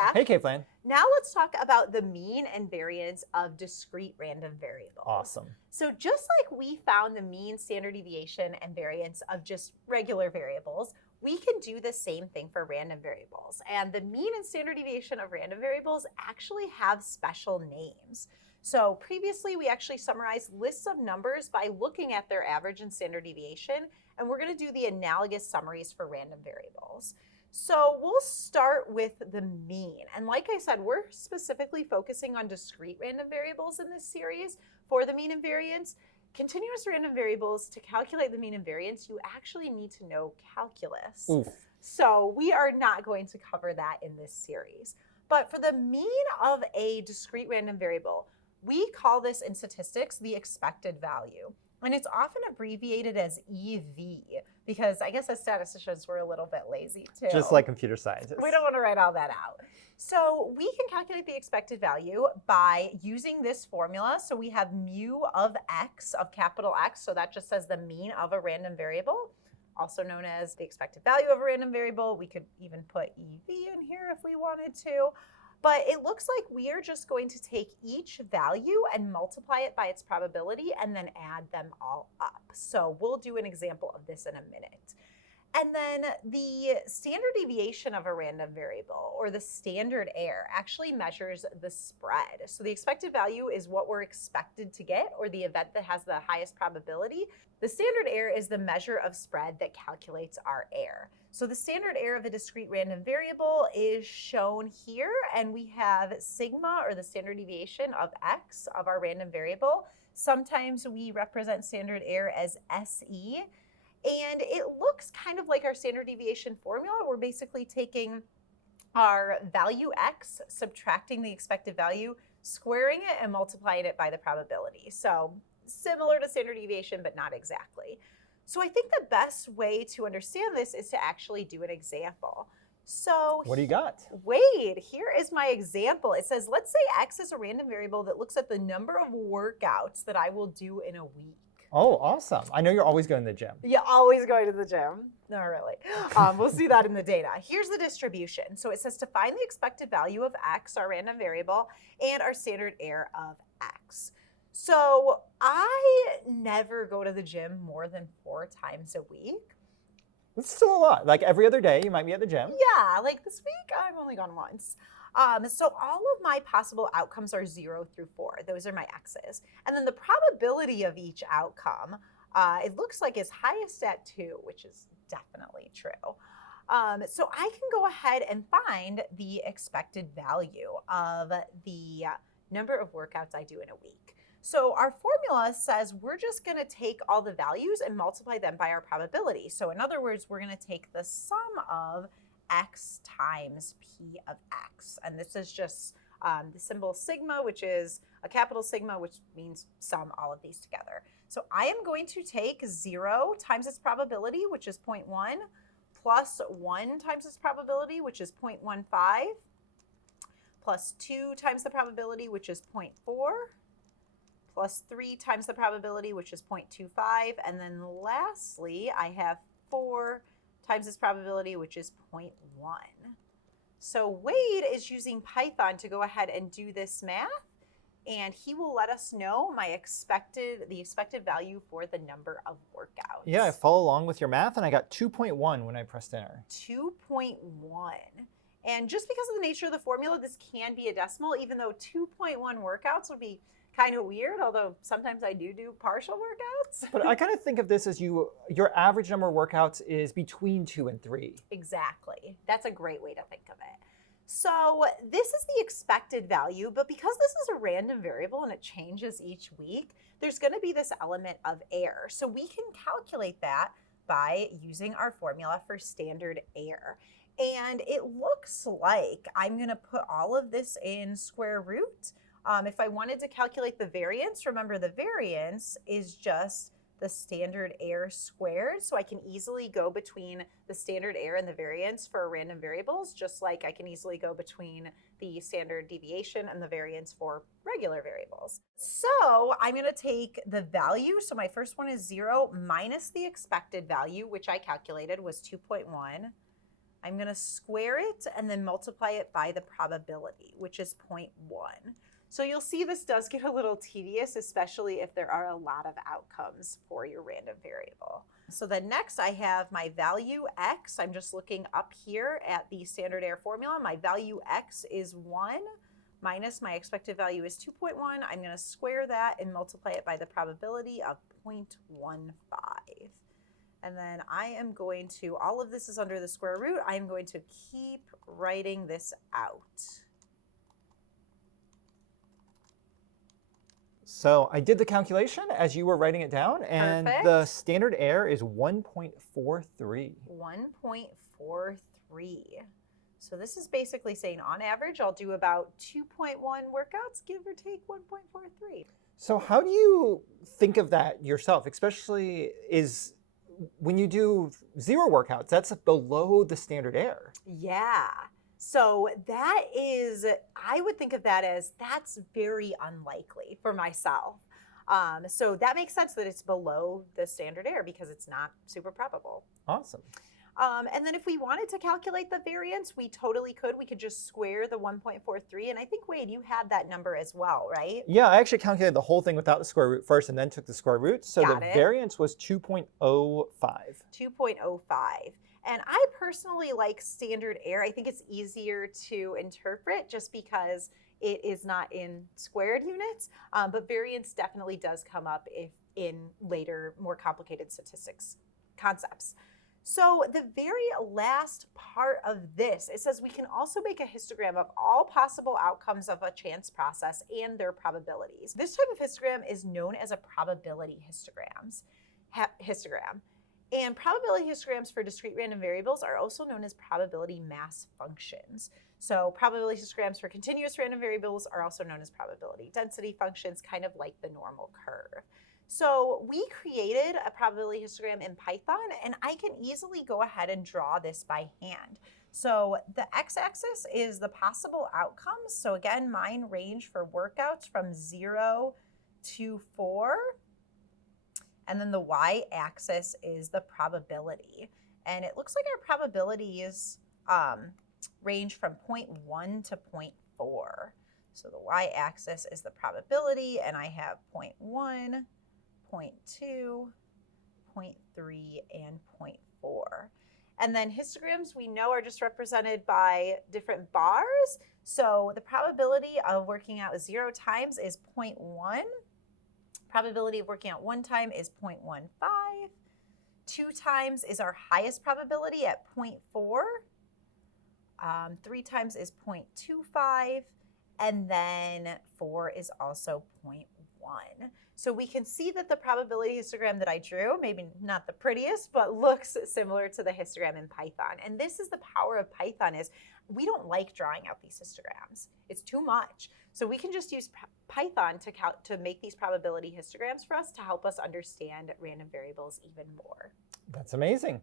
Zach. Hey, Kayflan. Now let's talk about the mean and variance of discrete random variables. Awesome. So just like we found the mean, standard deviation, and variance of just regular variables, we can do the same thing for random variables. And the mean and standard deviation of random variables actually have special names. So previously, we actually summarized lists of numbers by looking at their average and standard deviation, and we're going to do the analogous summaries for random variables. So we'll start with the mean. And like I said, we're specifically focusing on discrete random variables in this series for the mean and variance. Continuous random variables, to calculate the mean and variance, you actually need to know calculus. Oof. So we are not going to cover that in this series. But for the mean of a discrete random variable, we call this in statistics the expected value. And it's often abbreviated as EV because I guess as statisticians, we're a little bit lazy too. Just like computer scientists. We don't want to write all that out. So we can calculate the expected value by using this formula. So we have mu of x, of capital X. So that just says the mean of a random variable, also known as the expected value of a random variable. We could even put EV in here if we wanted to. But it looks like we are just going to take each value and multiply it by its probability and then add them all up. So we'll do an example of this in a minute. And then the standard deviation of a random variable, or the standard error, actually measures the spread. So the expected value is what we're expected to get, or the event that has the highest probability. The standard error is the measure of spread that calculates our error. So the standard error of a discrete random variable is shown here, and we have sigma, or the standard deviation of x, of our random variable. Sometimes we represent standard error as SE. And it looks kind of like our standard deviation formula. We're basically taking our value x, subtracting the expected value, squaring it, and multiplying it by the probability. So similar to standard deviation, but not exactly. So I think the best way to understand this is to actually do an example. So What do you got? Wade, here is my example. It says, let's say x is a random variable that looks at the number of workouts that I will do in a week. Oh, awesome. I know you're always going to the gym. Yeah, always going to the gym. Not really. We'll see that in the data. Here's the distribution. So it says to find the expected value of x, our random variable, and our standard error of x. So I never go to the gym more than 4 times a week. It's still a lot. Like every other day, you might be at the gym. Yeah, like this week, I've only gone once. So all of my possible outcomes are 0 through 4. Those are my x's. And then the probability of each outcome, it looks like is highest at 2, which is definitely true. So I can go ahead and find the expected value of the number of workouts I do in a week. So our formula says we're just going to take all the values and multiply them by our probability. So in other words, we're going to take the sum of x times p of x. And this is just the symbol sigma, which is a capital sigma, which means sum all of these together. So I am going to take 0 times its probability, which is 0.1, plus 1 times its probability, which is 0.15, plus 2 times the probability, which is 0.4, plus 3 times the probability, which is 0.25, and then lastly, I have 4 times its probability, which is 0.1. So Wade is using Python to go ahead and do this math, and he will let us know the expected value for the number of workouts. Yeah, I follow along with your math, and I got 2.1 when I pressed enter. 2.1. And just because of the nature of the formula, this can be a decimal, even though 2.1 workouts would be kind of weird, although sometimes I do partial workouts. But I kind of think of this as your average number of workouts is between 2 and 3. Exactly. That's a great way to think of it. So this is the expected value, but because this is a random variable and it changes each week, there's going to be this element of error. So we can calculate that by using our formula for standard error. And it looks like I'm going to put all of this in square root. If I wanted to calculate the variance, remember the variance is just the standard error squared. So I can easily go between the standard error and the variance for random variables, just like I can easily go between the standard deviation and the variance for regular variables. So I'm going to take the value. So my first one is 0 minus the expected value, which I calculated was 2.1, I'm going to square it and then multiply it by the probability, which is 0.1. So you'll see this does get a little tedious, especially if there are a lot of outcomes for your random variable. So then next I have my value x. I'm just looking up here at the standard error formula. My value x is 1 minus my expected value is 2.1. I'm going to square that and multiply it by the probability of 0.15. And then I am going to, all of this is under the square root, I'm going to keep writing this out. So I did the calculation as you were writing it down, and Perfect. the standard error is 1.43. 1.43. So this is basically saying on average, I'll do about 2.1 workouts, give or take 1.43. So how do you think of that yourself, especially when you do 0 workouts, that's below the standard error. Yeah. So that is, I would think of that as that's very unlikely for myself. So that makes sense that it's below the standard error because it's not super probable. Awesome. And then if we wanted to calculate the variance, we totally could. We could just square the 1.43. And I think, Wade, you had that number as well, right? Yeah, I actually calculated the whole thing without the square root first and then took the square root. So Got the it. variance was 2.05. 2.05. And I personally like standard error. I think it's easier to interpret just because it is not in squared units. But variance definitely does come up if in later, more complicated statistics concepts. So the very last part of this, it says we can also make a histogram of all possible outcomes of a chance process and their probabilities. This type of histogram is known as a probability histogram. And probability histograms for discrete random variables are also known as probability mass functions. So probability histograms for continuous random variables are also known as probability density functions, kind of like the normal curve. So we created a probability histogram in Python, and I can easily go ahead and draw this by hand. So the x-axis is the possible outcomes. So again, mine range for workouts from 0 to 4. And then the y-axis is the probability. And it looks like our probabilities range from 0.1 to 0.4. So the y-axis is the probability, and I have 0.1, 0.2, 0.3, and 0.4. And then histograms we know are just represented by different bars. So the probability of working out 0 times is 0.1. Probability of working out 1 time is 0.15. 2 times is our highest probability at 0.4. 3 times is 0.25. And then 4 is also 0.1. So we can see that the probability histogram that I drew, maybe not the prettiest, but looks similar to the histogram in Python. And this is the power of Python, is we don't like drawing out these histograms. It's too much. So we can just use Python to make these probability histograms for us to help us understand random variables even more. That's amazing.